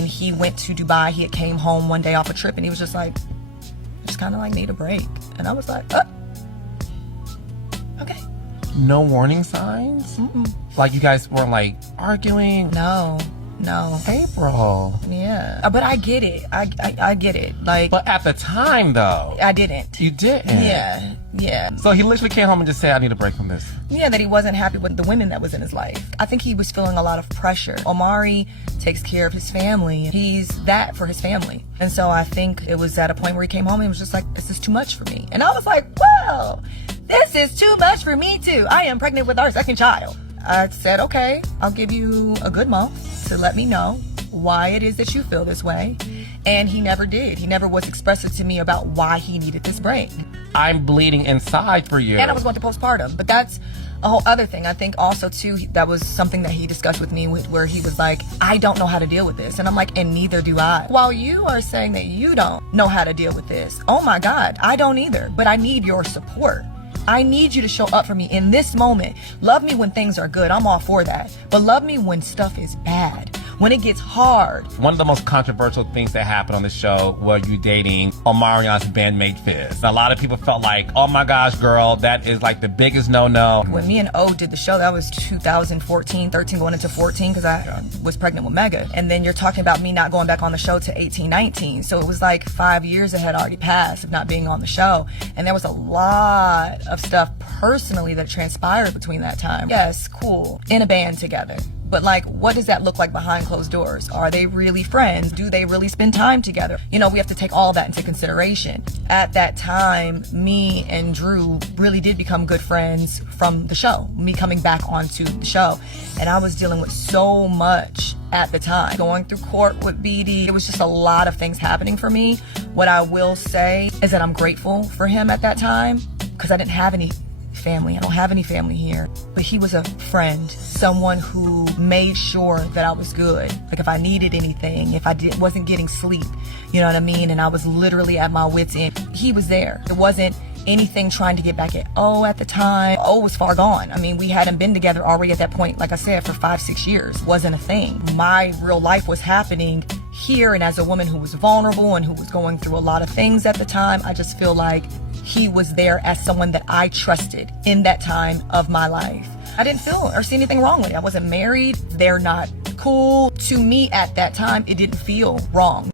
when he went to Dubai, he had came home one day off a trip and he was just like, I just kind of like need a break. And I was like, okay. No warning signs? Like you guys weren't like arguing? No. Apryl. Yeah. But I get it. I get it. Like. But at the time though. I didn't. You didn't? Yeah. So he literally came home and just said, I need a break from this. Yeah, that he wasn't happy with the women that was in his life. I think he was feeling a lot of pressure. Omari takes care of his family. He's that for his family. And so I think it was at a point where he came home and he was just like, this is too much for me. And I was like, well, this is too much for me too. I am pregnant with our second child. I said, okay, I'll give you a good month to let me know why it is that you feel this way. And he never did. He never was expressive to me about why he needed this break. I'm bleeding inside for you. And I was going to postpartum, but that's a whole other thing. I think also too, that was something that he discussed with me where he was like, I don't know how to deal with this. And I'm like, and neither do I. While you are saying that you don't know how to deal with this, oh my God, I don't either, but I need your support. I need you to show up for me in this moment. Love me when things are good. I'm all for that. But love me when stuff is bad. When it gets hard. One of the most controversial things that happened on the show was you dating Omarion's bandmate Fizz. A lot of people felt like, oh my gosh, girl, that is like the biggest no-no. When me and O did the show, that was 2014, 13 going into 14 because I was pregnant with Mega. And then you're talking about me not going back on the show to 18, 19. So it was like 5 years had already passed of not being on the show. And there was a lot of stuff personally that transpired between that time. Yes, cool. In a band together. But like, what does that look like behind closed doors? Are they really friends? Do they really spend time together? You know, we have to take all that into consideration. At that time, me and Drew really did become good friends from the show, me coming back onto the show. And I was dealing with so much at the time. Going through court with BD, it was just a lot of things happening for me. What I will say is that I'm grateful for him at that time because I didn't have any family. I don't have any family here. But he was a friend, someone who made sure that I was good. Like if I needed anything, if I wasn't getting sleep, you know what I mean? And I was literally at my wit's end. He was there. There wasn't anything trying to get back at O at the time. O was far gone. I mean, we hadn't been together already at that point, like I said, for 5-6 years. Wasn't a thing. My real life was happening here, and as a woman who was vulnerable and who was going through a lot of things at the time, I just feel like he was there as someone that I trusted in that time of my life. I didn't feel or see anything wrong with it. I wasn't married. They're not cool. To me at that time, it didn't feel wrong.